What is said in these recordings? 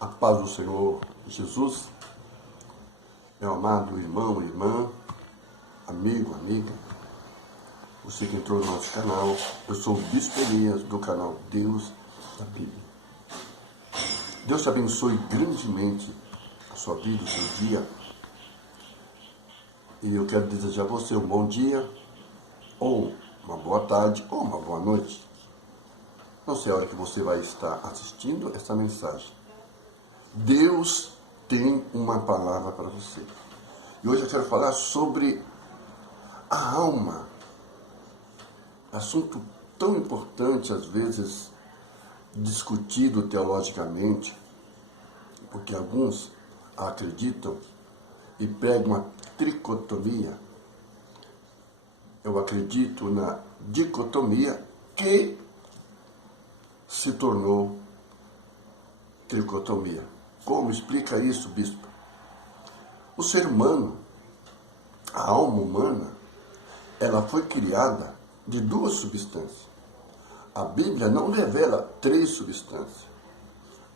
A paz do Senhor Jesus, meu amado irmão, irmã, amigo, amiga, você que entrou no nosso canal. Eu sou o Bispo Elias, do canal Deus da Bíblia. Deus te abençoe grandemente a sua vida, o seu dia. E eu quero desejar a você um bom dia, ou uma boa tarde, ou uma boa noite. Não sei a hora que você vai estar assistindo essa mensagem. Deus tem uma palavra para você. E hoje eu quero falar sobre a alma. Assunto tão importante, às vezes, discutido teologicamente, porque alguns acreditam e pegam a tricotomia. Eu acredito na dicotomia que se tornou tricotomia. Como explica isso, bispo? O ser humano, a alma humana, ela foi criada de duas substâncias. A Bíblia não revela três substâncias.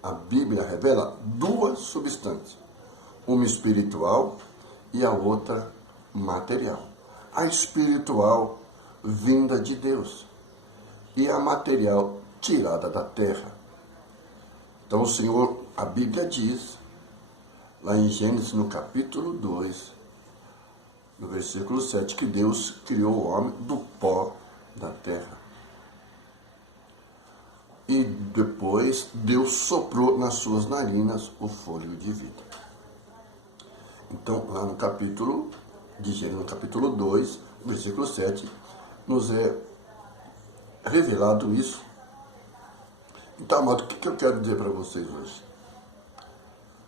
A Bíblia revela duas substâncias. Uma espiritual e a outra material. A espiritual vinda de Deus e a material tirada da terra. Então o Senhor, a Bíblia diz, lá em Gênesis no capítulo 2, no versículo 7, que Deus criou o homem do pó da terra. E depois Deus soprou nas suas narinas o fôlego de vida. Então, lá no capítulo de Gênesis, no capítulo 2, versículo 7, nos é revelado isso. Então, amado, o que eu quero dizer para vocês hoje?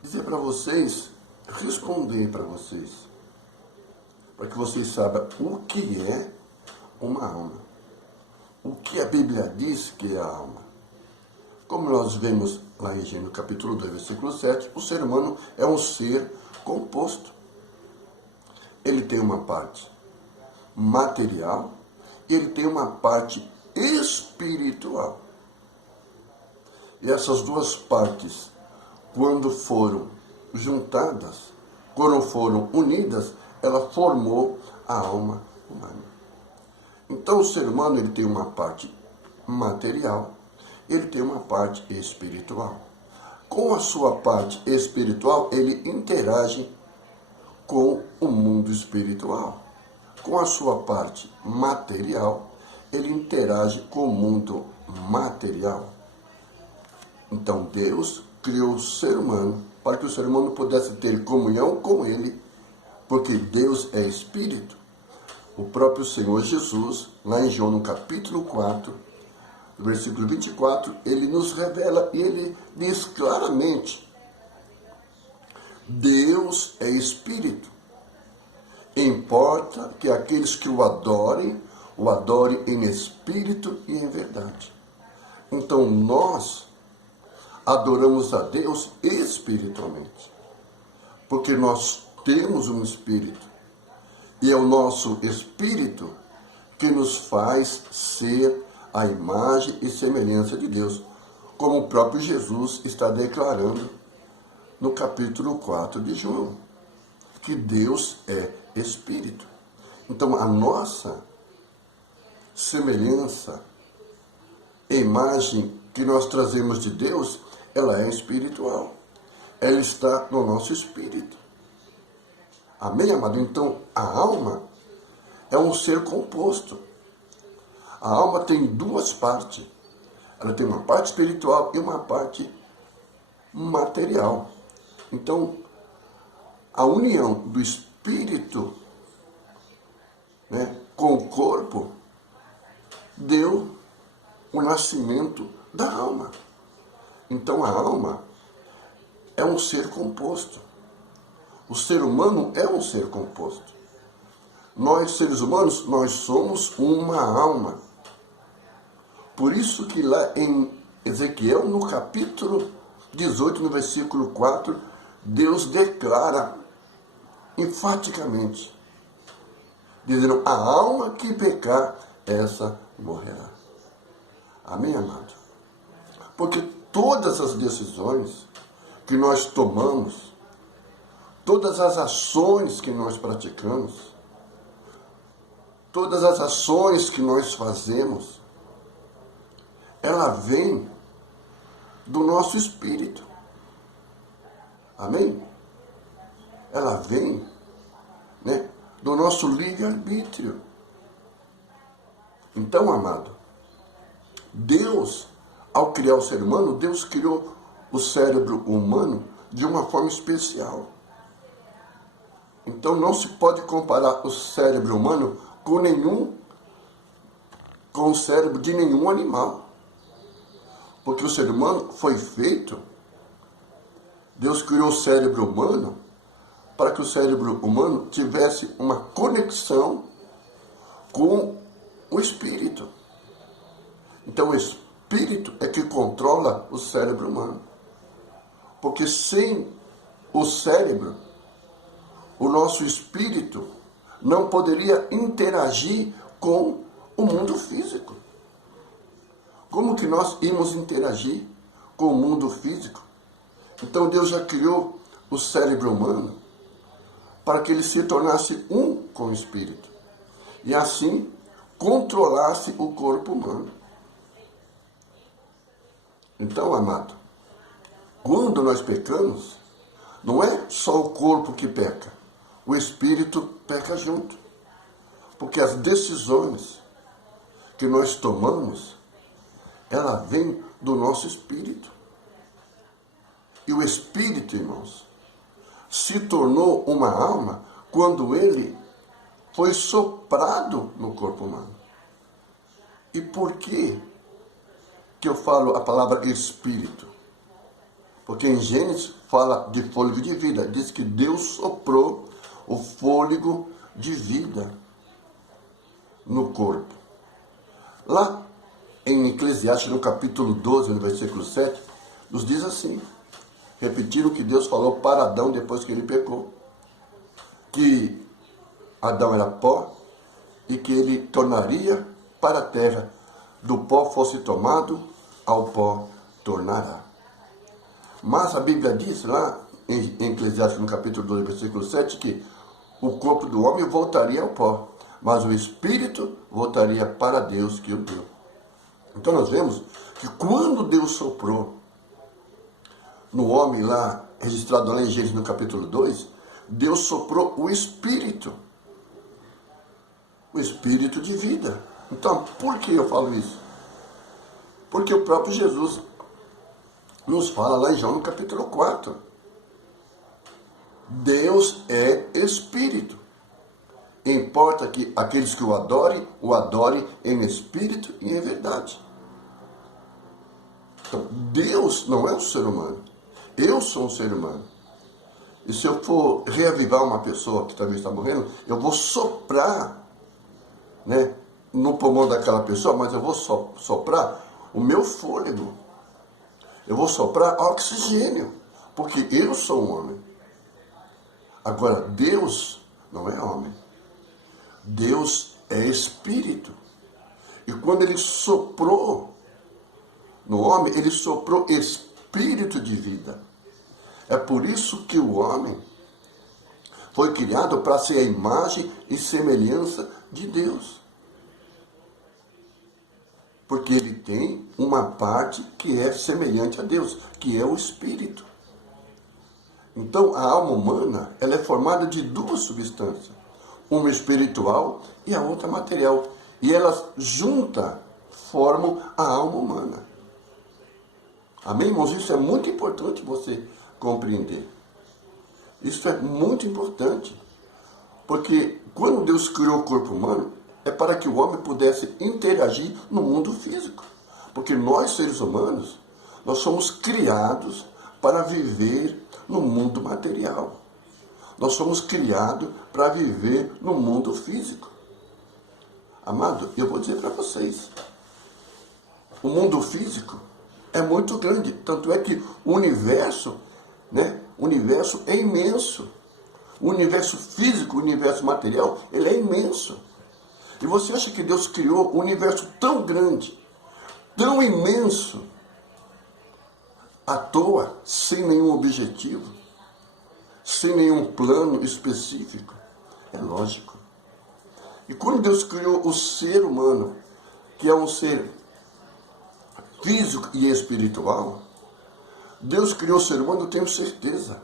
Dizer para vocês, responder para vocês, para que vocês saibam o que é uma alma. O que a Bíblia diz que é a alma. Como nós vemos lá em Gênesis capítulo 2, versículo 7, o ser humano é um ser composto. Ele tem uma parte material e ele tem uma parte espiritual. E essas duas partes, quando foram juntadas, quando foram unidas, ela formou a alma humana. Então o ser humano ele tem uma parte material, ele tem uma parte espiritual. Com a sua parte espiritual, ele interage com o mundo espiritual. Com a sua parte material, ele interage com o mundo material. Então Deus criou o ser humano para que o ser humano pudesse ter comunhão com ele, porque Deus é Espírito. O próprio Senhor Jesus, lá em João no capítulo 4, versículo 24, ele nos revela e ele diz claramente: Deus é Espírito. Importa que aqueles que o adorem em espírito e em verdade. Então nós adoramos a Deus espiritualmente, porque nós temos um espírito, e é o nosso espírito que nos faz ser a imagem e semelhança de Deus, como o próprio Jesus está declarando no capítulo 4 de João, que Deus é espírito. Então a nossa semelhança, a imagem que nós trazemos de Deus, ela é espiritual. Ela está no nosso espírito. Amém, amado? Então, a alma é um ser composto. A alma tem duas partes. Ela tem uma parte espiritual e uma parte material. Então, a união do espírito, com o corpo deu o nascimento da alma. Então a alma é um ser composto. O ser humano é um ser composto. Nós, seres humanos, nós somos uma alma. Por isso que lá em Ezequiel, no capítulo 18, no versículo 4, Deus declara enfaticamente, dizendo: a alma que pecar, essa morrerá. Amém, amado? Porque todas as decisões que nós tomamos, todas as ações que nós praticamos, todas as ações que nós fazemos, ela vem do nosso espírito. Amém? Ela vem, né, do nosso livre-arbítrio. Então, amado, Deus, ao criar o ser humano, Deus criou o cérebro humano de uma forma especial. Então não se pode comparar o cérebro humano com o cérebro de nenhum animal. Porque o ser humano foi feito, Deus criou o cérebro humano para que o cérebro humano tivesse uma conexão com o espírito. Então o espírito é que controla o cérebro humano. Porque sem o cérebro, o nosso espírito não poderia interagir com o mundo físico. Como que nós íamos interagir com o mundo físico? Então Deus já criou o cérebro humano para que ele se tornasse um com o espírito. E assim controlasse o corpo humano. Então, amado, quando nós pecamos, não é só o corpo que peca, o espírito peca junto. Porque as decisões que nós tomamos, ela vem do nosso espírito. E o espírito, irmãos, se tornou uma alma quando ele foi soprado no corpo humano. E por que eu falo a palavra espírito? Porque em Gênesis fala de fôlego de vida. Diz que Deus soprou o fôlego de vida no corpo. Lá em Eclesiastes, no capítulo 12, no versículo 7, nos diz assim, repetindo o que Deus falou para Adão depois que ele pecou, que Adão era pó e que ele tornaria para a terra, do pó fosse tomado, ao pó tornará. Mas a Bíblia diz lá em Eclesiastes, no capítulo 12, versículo 7, que o corpo do homem voltaria ao pó, mas o espírito voltaria para Deus que o deu. Então nós vemos que quando Deus soprou no homem lá, registrado lá em Gênesis no capítulo 2, Deus soprou o espírito de vida. Então, por que eu falo isso? Porque o próprio Jesus nos fala lá em João no capítulo 4. Deus é espírito. Importa que aqueles que o adorem em espírito e em verdade. Então, Deus não é um ser humano. Eu sou um ser humano. E se eu for reavivar uma pessoa que talvez está morrendo, eu vou soprar, né, no pulmão daquela pessoa, mas eu vou soprar o meu fôlego. Eu vou soprar oxigênio, porque eu sou um homem. Agora, Deus não é homem. Deus é espírito. E quando ele soprou no homem, ele soprou espírito de vida. É por isso que o homem foi criado para ser a imagem e semelhança de Deus. Porque ele tem uma parte que é semelhante a Deus, que é o espírito. Então, a alma humana, ela é formada de duas substâncias. Uma espiritual e a outra material. E elas juntas formam a alma humana. Amém, irmãos? Isso é muito importante você compreender. Isso é muito importante. Porque quando Deus criou o corpo humano, é para que o homem pudesse interagir no mundo físico. Porque nós, seres humanos, nós somos criados para viver no mundo material. Nós somos criados para viver no mundo físico. Amado, eu vou dizer para vocês, o mundo físico é muito grande, tanto é que o universo, né, o universo é imenso. O universo físico, o universo material, ele é imenso. E você acha que Deus criou um universo tão grande, tão imenso, à toa, sem nenhum objetivo, sem nenhum plano específico. É lógico. E quando Deus criou o ser humano, que é um ser físico e espiritual, Deus criou o ser humano, eu tenho certeza,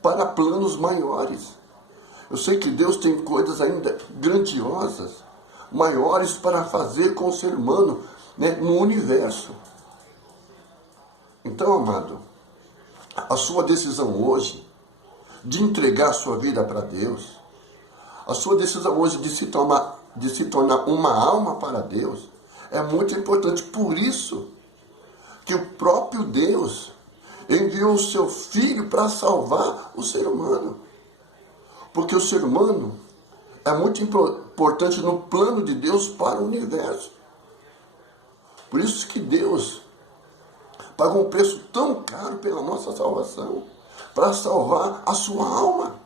para planos maiores. Eu sei que Deus tem coisas ainda grandiosas, maiores para fazer com o ser humano, né, no universo. Então, amado, a sua decisão hoje de entregar a sua vida para Deus, a sua decisão hoje de se tornar uma alma para Deus, é muito importante. Por isso que o próprio Deus enviou o seu Filho para salvar o ser humano. Porque o ser humano é muito importante no plano de Deus para o universo. Por isso que Deus pagou um preço tão caro pela nossa salvação, para salvar a sua alma.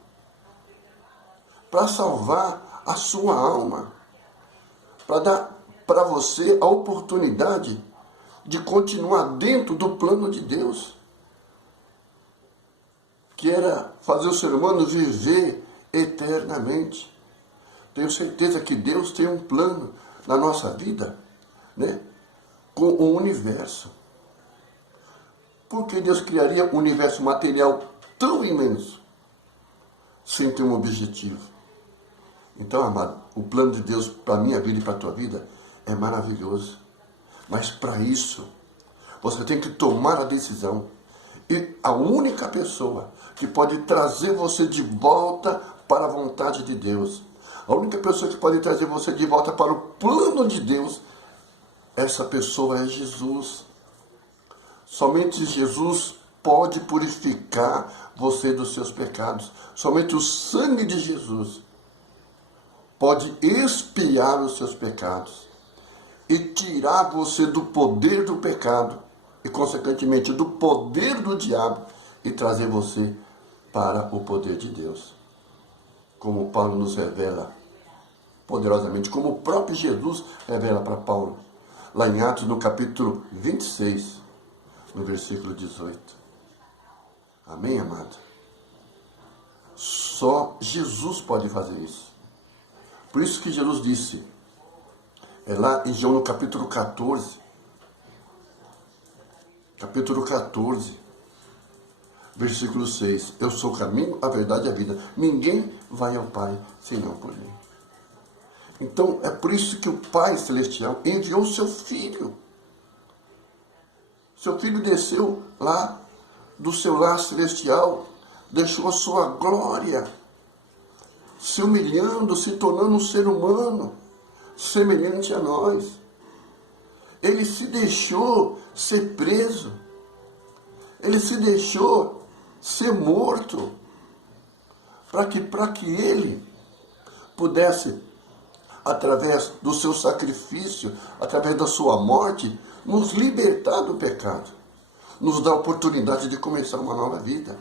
Para salvar a sua alma. Para dar para você a oportunidade de continuar dentro do plano de Deus, que era fazer o ser humano viver eternamente. Tenho certeza que Deus tem um plano na nossa vida, né, com o universo. Por que Deus criaria um universo material tão imenso sem ter um objetivo? Então, amado, o plano de Deus para a minha vida e para a tua vida é maravilhoso. Mas para isso, você tem que tomar a decisão. E a única pessoa que pode trazer você de volta para a vontade de Deus, a única pessoa que pode trazer você de volta para o plano de Deus, essa pessoa é Jesus. Somente Jesus pode purificar você dos seus pecados. Somente o sangue de Jesus pode expiar os seus pecados e tirar você do poder do pecado e, consequentemente, do poder do diabo e trazer você para o poder de Deus. Como Paulo nos revela poderosamente, como o próprio Jesus revela para Paulo, lá em Atos, no capítulo 26, no versículo 18. Amém, amado? Só Jesus pode fazer isso. Por isso que Jesus disse, lá em João no capítulo 14, versículo 6, eu sou o caminho, a verdade e a vida. Ninguém vai ao Pai senão por mim. Então, é por isso que o Pai Celestial enviou o seu Filho. Seu Filho desceu lá do seu lar celestial, deixou a sua glória, se humilhando, se tornando um ser humano, semelhante a nós. Ele se deixou ser preso. Ele se deixou ser morto. Para que ele pudesse, através do seu sacrifício, através da sua morte, nos libertar do pecado. Nos dar a oportunidade de começar uma nova vida.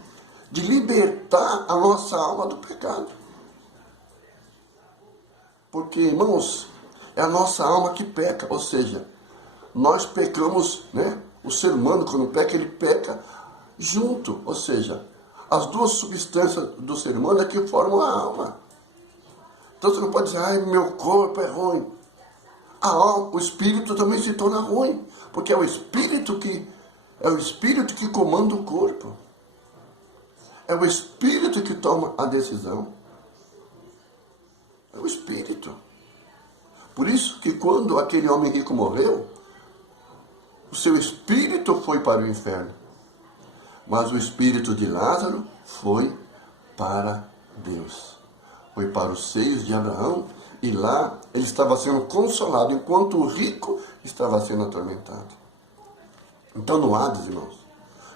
De libertar a nossa alma do pecado. Porque, irmãos, é a nossa alma que peca, ou seja, nós pecamos, né? O ser humano, quando peca, ele peca junto, ou seja, as duas substâncias do ser humano é que formam a alma. Então você não pode dizer, ai, meu corpo é ruim. A alma, o espírito também se torna ruim, porque é o espírito que comanda o corpo. É o espírito que toma a decisão. É o espírito. Por isso que quando aquele homem rico morreu, o seu espírito foi para o inferno. Mas o espírito de Lázaro foi para Deus. Foi para os seios de Abraão e lá ele estava sendo consolado enquanto o rico estava sendo atormentado. Então no Hades, irmãos,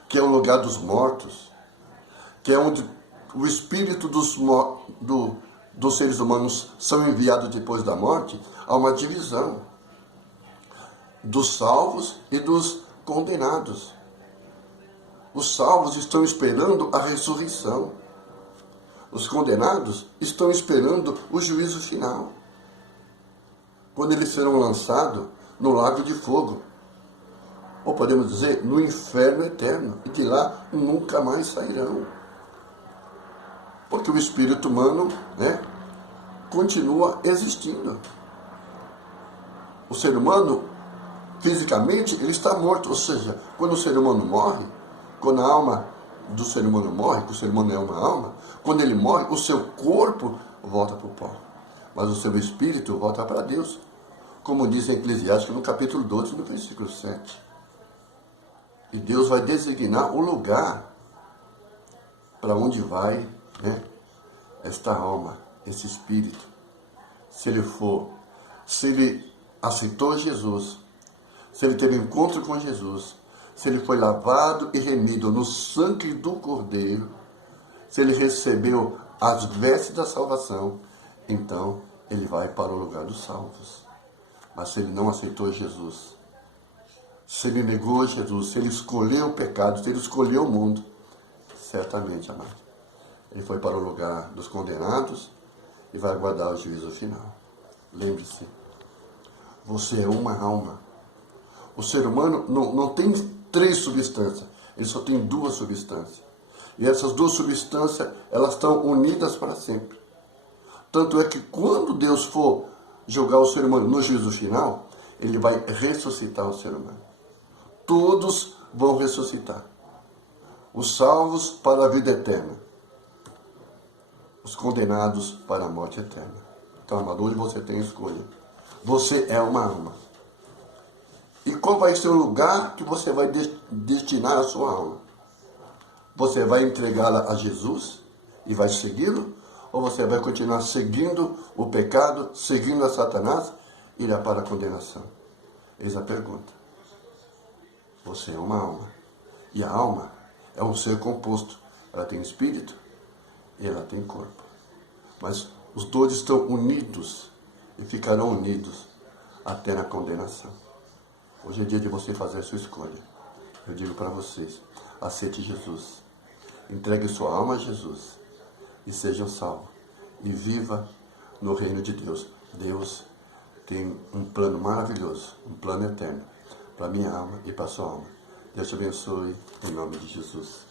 que é o lugar dos mortos, que é onde o espírito dos seres humanos são enviados depois da morte, há uma divisão dos salvos e dos condenados. Os salvos estão esperando a ressurreição. Os condenados estão esperando o juízo final, quando eles serão lançados no lago de fogo. ou podemos dizer, no inferno eterno, e de lá nunca mais sairão. Porque o espírito humano, né, continua existindo. O ser humano, fisicamente, ele está morto, ou seja, quando o ser humano morre, quando a alma do ser humano morre, que o ser humano é uma alma, quando ele morre, o seu corpo volta para o pó, mas o seu espírito volta para Deus, como diz em Eclesiastes no capítulo 12, no versículo 7. E Deus vai designar o lugar para onde vai, né, esta alma, esse espírito. Se ele aceitou Jesus, se ele teve encontro com Jesus, se ele foi lavado e remido no sangue do Cordeiro, se ele recebeu as vestes da salvação, então ele vai para o lugar dos salvos. Mas se ele não aceitou Jesus, se ele negou Jesus, se ele escolheu o pecado, se ele escolheu o mundo, certamente, amado, ele foi para o lugar dos condenados e vai aguardar o juízo final. Lembre-se, você é uma alma. O ser humano não tem 3 substâncias, ele só tem 2 substâncias. E essas 2 substâncias, elas estão unidas para sempre. Tanto é que quando Deus for julgar o ser humano no juízo final, ele vai ressuscitar o ser humano. Todos vão ressuscitar. Os salvos para a vida eterna. Os condenados para a morte eterna. Então, amado, hoje você tem escolha. Você é uma alma. E qual vai ser o lugar que você vai destinar a sua alma? Você vai entregá-la a Jesus e vai segui-lo? Ou você vai continuar seguindo o pecado, seguindo a Satanás e irá para a condenação? Eis a pergunta. Você é uma alma. E a alma é um ser composto. Ela tem espírito e ela tem corpo. Mas os 2 estão unidos e ficarão unidos até na condenação. Hoje é dia de você fazer a sua escolha. Eu digo para vocês, aceite Jesus. Entregue sua alma a Jesus e seja salvo. E viva no reino de Deus. Deus tem um plano maravilhoso, um plano eterno para minha alma e para a sua alma. Deus te abençoe em nome de Jesus.